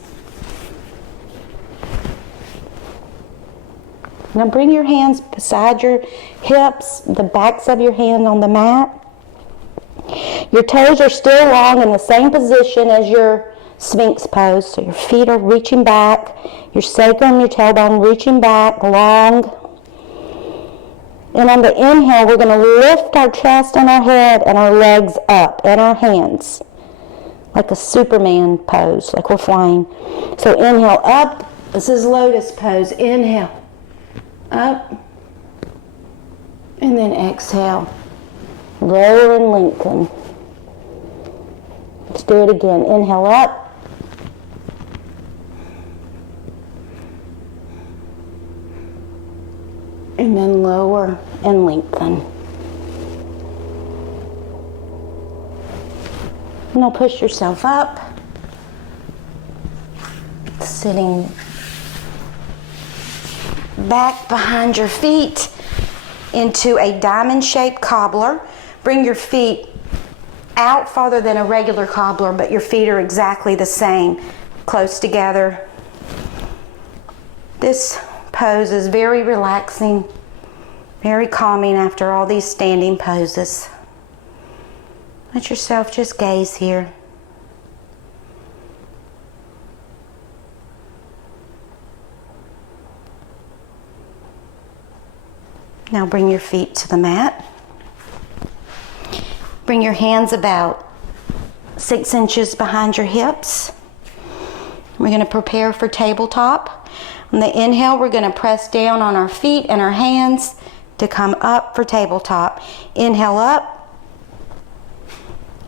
Now bring your hands beside your hips, the backs of your hand on the mat. Your toes are still long in the same position as your Sphinx pose, so your feet are reaching back, your sacrum, your tailbone reaching back, long. And on the inhale, we're going to lift our chest and our head and our legs up and our hands, like a Superman pose, like we're flying. So inhale up, this is lotus pose, inhale, up, and then exhale, lower and lengthen. Let's do it again, inhale up, and then lower and lengthen. Now push yourself up, sitting back behind your feet into a diamond-shaped cobbler. Bring your feet out farther than a regular cobbler, but your feet are exactly the same, close together. This pose is very relaxing, very calming after all these standing poses. Let yourself just gaze here. Now bring your feet to the mat. Bring your hands about 6 inches behind your hips. We're going to prepare for tabletop. On the inhale, we're going to press down on our feet and our hands to come up for tabletop. Inhale up.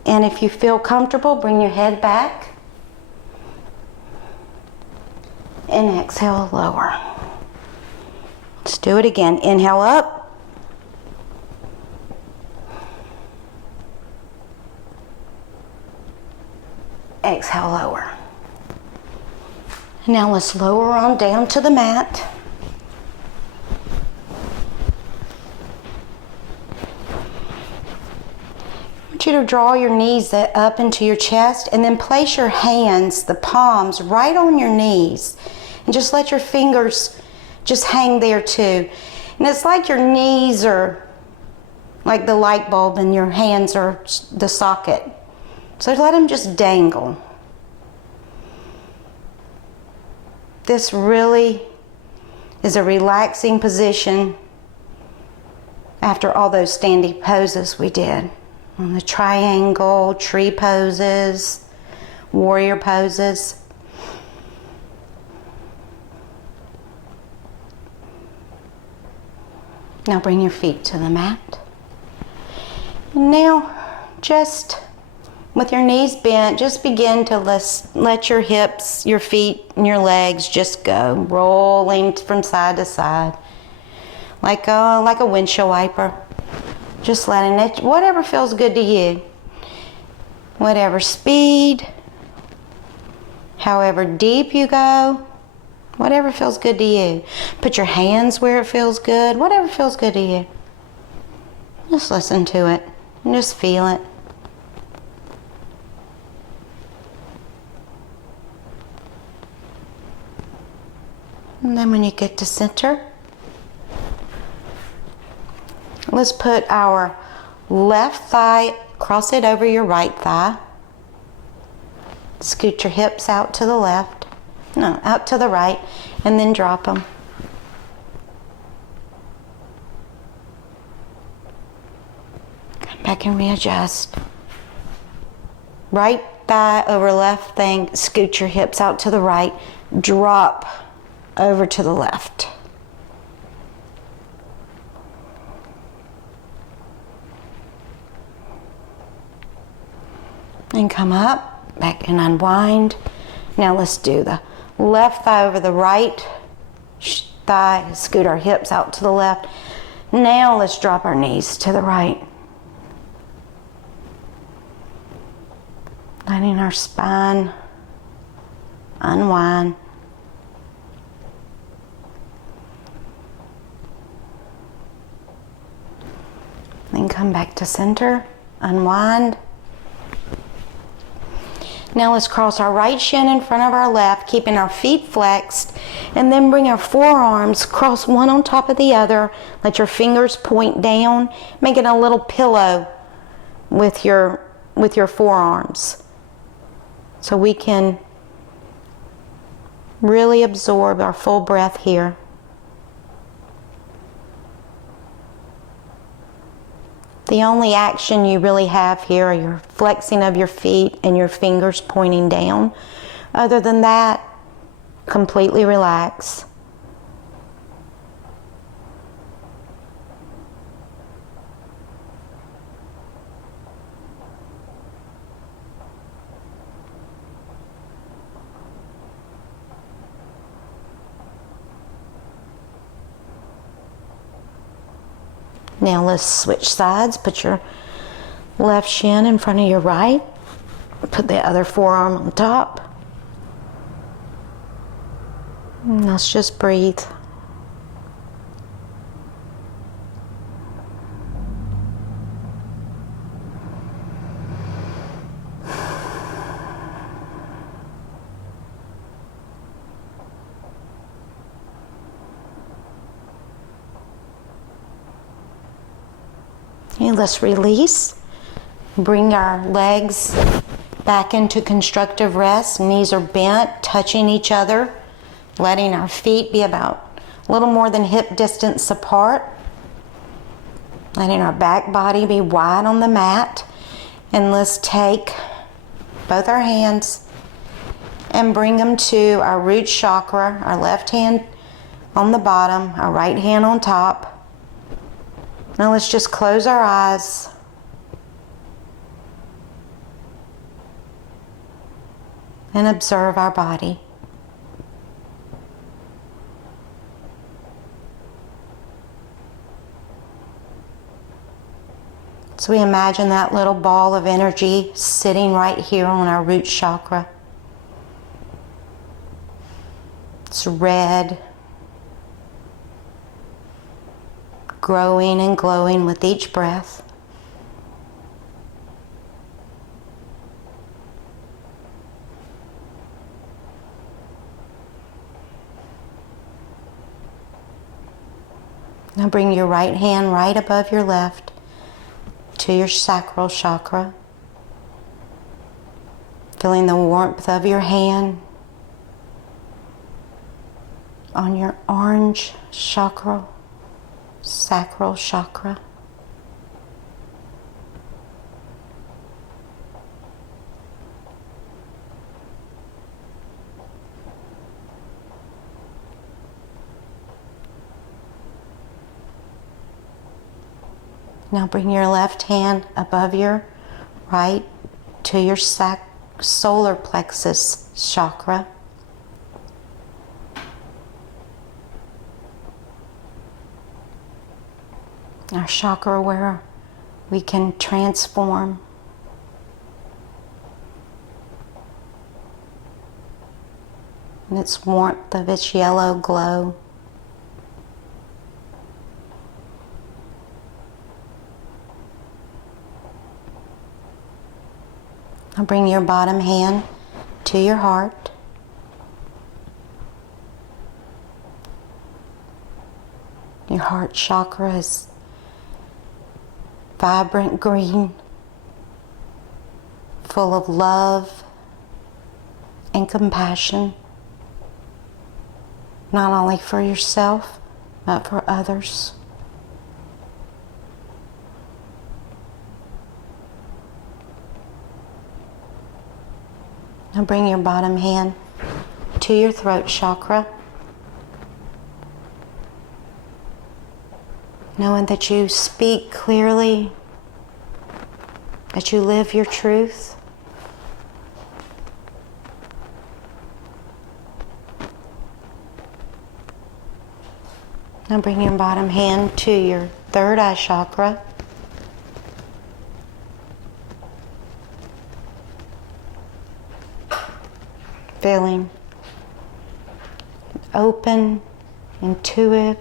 And if you feel comfortable, bring your head back. And exhale, lower. Let's do it again. Inhale up. Exhale, lower. Now let's lower on down to the mat. I want you to draw your knees up into your chest and then place your hands, the palms, right on your knees. And just let your fingers just hang there too. And it's like your knees are like the light bulb and your hands are the socket. So let them just dangle. This really is a relaxing position after all those standing poses we did. On the triangle, tree poses, warrior poses. Now bring your feet to the mat. And now just with your knees bent, just begin to let your hips, your feet, and your legs just go, rolling from side to side, like a windshield wiper. Just letting it, whatever feels good to you, whatever speed, however deep you go, whatever feels good to you. Put your hands where it feels good, whatever feels good to you. Just listen to it and just feel it. And then when you get to center, let's put our left thigh, cross it over your right thigh. Scoot your hips out to the left, no, out to the right, and then drop them. Come back and readjust. Right thigh over left thing, scoot your hips out to the right, drop over to the left. And come up, back and unwind. Now let's do the left thigh over the right thigh, scoot our hips out to the left. Now let's drop our knees to the right. Letting our spine unwind. Then come back to center, unwind. Now let's cross our right shin in front of our left, keeping our feet flexed, and then bring our forearms, cross one on top of the other. Let your fingers point down, making a little pillow with your forearms. So we can really absorb our full breath here. The only action you really have here are your flexing of your feet and your fingers pointing down. Other than that, completely relax. Now let's switch sides. Put your left shin in front of your right. Put the other forearm on top. And let's just breathe. Okay, let's release. Bring our legs back into constructive rest. Knees are bent, touching each other, letting our feet be about a little more than hip distance apart. Letting our back body be wide on the mat. And let's take both our hands and bring them to our root chakra, our left hand on the bottom, our right hand on top. Now let's just close our eyes. And observe our body. So we imagine that little ball of energy sitting right here on our root chakra. It's red, growing and glowing with each breath. Now bring your right hand right above your left to your sacral chakra. Feeling the warmth of your hand on your orange chakra, sacral chakra. Now bring your left hand above your right to your solar plexus chakra. Our chakra where we can transform. And its warmth of its yellow glow. Now bring your bottom hand to your heart. Your heart chakra is vibrant green, full of love and compassion, not only for yourself, but for others. Now bring your bottom hand to your throat chakra, knowing that you speak clearly, that you live your truth. Now bring your bottom hand to your third eye chakra. Feeling open, intuitive,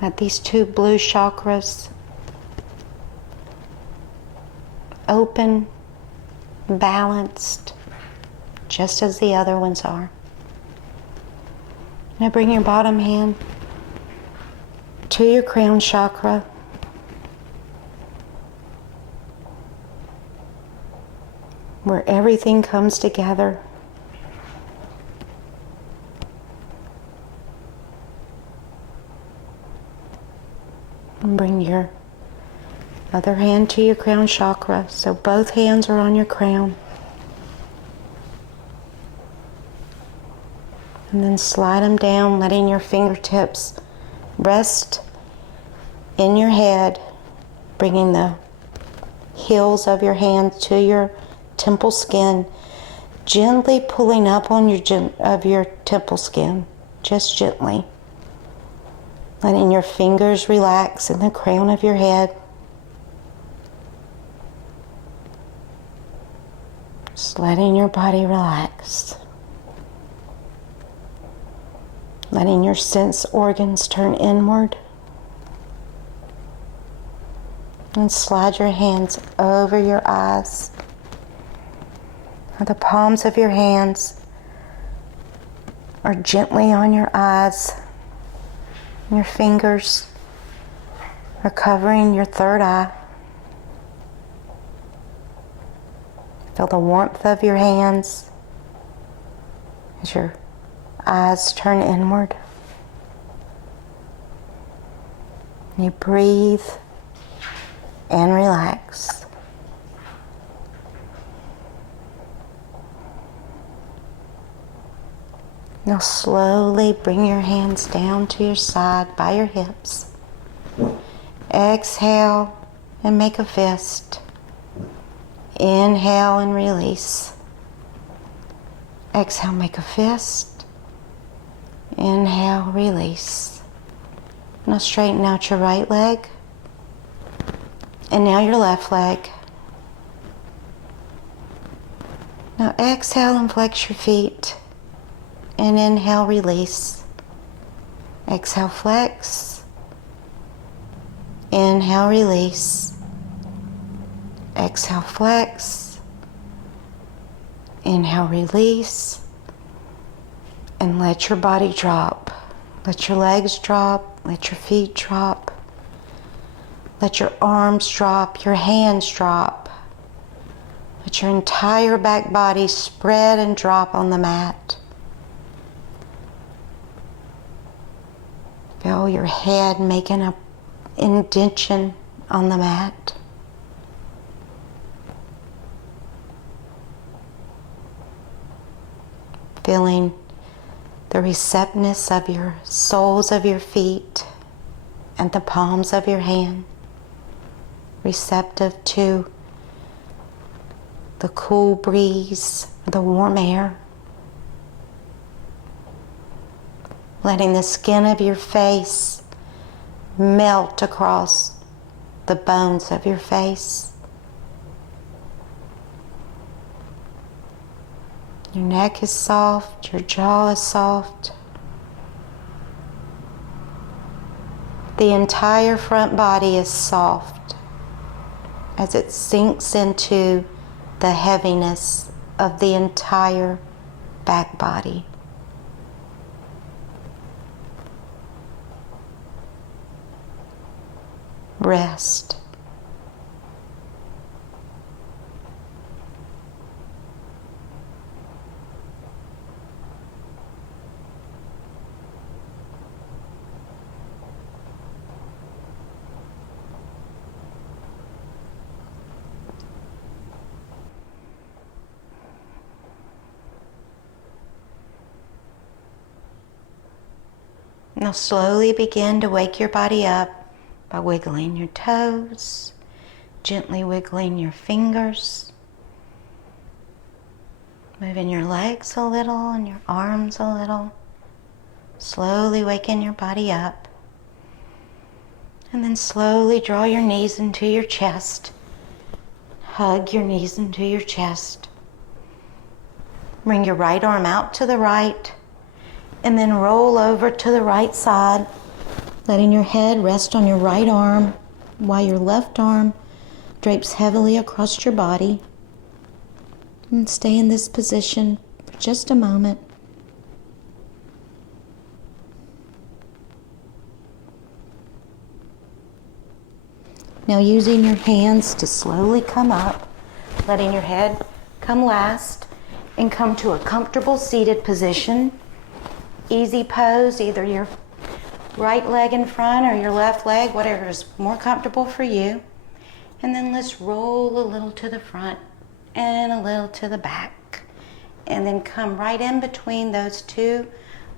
at these two blue chakras, open, balanced, just as the other ones are. Now bring your bottom hand to your crown chakra. Where everything comes together. And bring your other hand to your crown chakra, so both hands are on your crown. And then slide them down, letting your fingertips rest in your head, bringing the heels of your hands to your temple skin, gently pulling up on your temple skin, just gently. Letting your fingers relax in the crown of your head. Just letting your body relax. Letting your sense organs turn inward. And slide your hands over your eyes. The palms of your hands are gently on your eyes. Your fingers are covering your third eye. Feel the warmth of your hands as your eyes turn inward. You breathe and relax. Now slowly bring your hands down to your side by your hips. Exhale and make a fist. Inhale and release. Exhale, make a fist. Inhale, release. Now straighten out your right leg. And now your left leg. Now exhale and flex your feet. And inhale, release. Exhale, flex. Inhale, release. Exhale, flex. Inhale, release. And let your body drop. Let your legs drop. Let your feet drop. Let your arms drop. Your hands drop. Let your entire back body spread and drop on the mat. Feel your head making an indentation on the mat. Feeling the receptiveness of your soles of your feet and the palms of your hand. Receptive to the cool breeze, the warm air. Letting the skin of your face melt across the bones of your face. Your neck is soft, your jaw is soft. The entire front body is soft as it sinks into the heaviness of the entire back body. Rest. Now slowly begin to wake your body up by wiggling your toes, gently wiggling your fingers, moving your legs a little and your arms a little, slowly waking your body up. And then slowly draw your knees into your chest. Hug your knees into your chest. Bring your right arm out to the right, and then roll over to the right side, letting your head rest on your right arm while your left arm drapes heavily across your body. And stay in this position for just a moment. Now using your hands to slowly come up, letting your head come last, and come to a comfortable seated position. Easy pose, either your right leg in front or your left leg, whatever is more comfortable for you. And then let's roll a little to the front and a little to the back. And then come right in between those two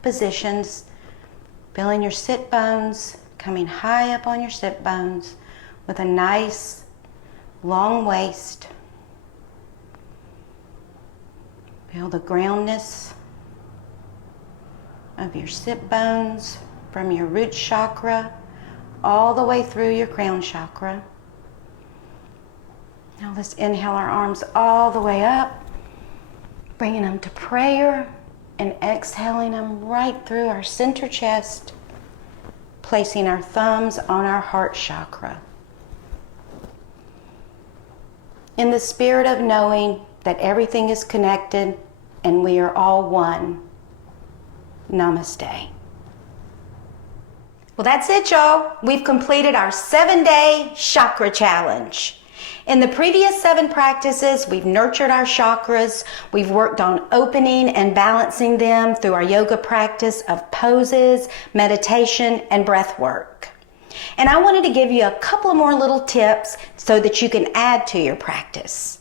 positions, feeling your sit bones, coming high up on your sit bones with a nice long waist. Feel the groundness of your sit bones from your root chakra all the way through your crown chakra. Now let's inhale our arms all the way up, bringing them to prayer, and exhaling them right through our center chest, placing our thumbs on our heart chakra. In the spirit of knowing that everything is connected and we are all one. Namaste. Well, that's it, y'all. We've completed our 7-day chakra challenge. In the previous 7 practices, we've nurtured our chakras. We've worked on opening and balancing them through our yoga practice of poses, meditation, and breath work. And I wanted to give you a couple of more little tips so that you can add to your practice.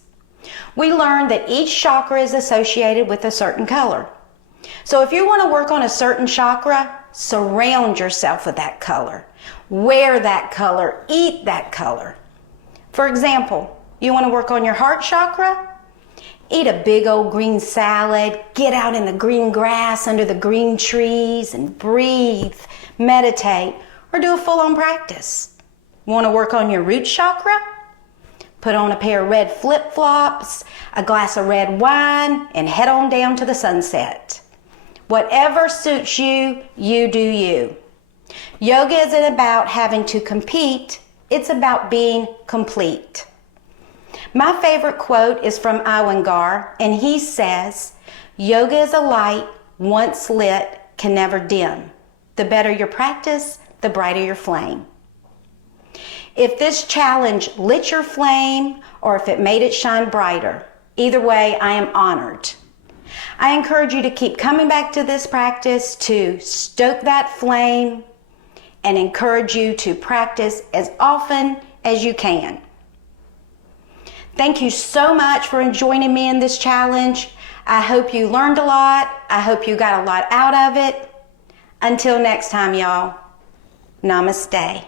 We learned that each chakra is associated with a certain color. So if you want to work on a certain chakra, surround yourself with that color. Wear that color, eat that color. For example, you want to work on your heart chakra? Eat a big old green salad, get out in the green grass under the green trees and breathe, meditate, or do a full-on practice. Want to work on your root chakra? Put on a pair of red flip-flops, a glass of red wine, and head on down to the sunset. Whatever suits you, you do you. Yoga isn't about having to compete, it's about being complete. My favorite quote is from Iyengar, and he says, "Yoga is a light, once lit, can never dim. The better your practice, the brighter your flame." If this challenge lit your flame or if it made it shine brighter, either way, I am honored. I encourage you to keep coming back to this practice to stoke that flame and encourage you to practice as often as you can. Thank you so much for joining me in this challenge. I hope you learned a lot. I hope you got a lot out of it. Until next time, y'all. Namaste.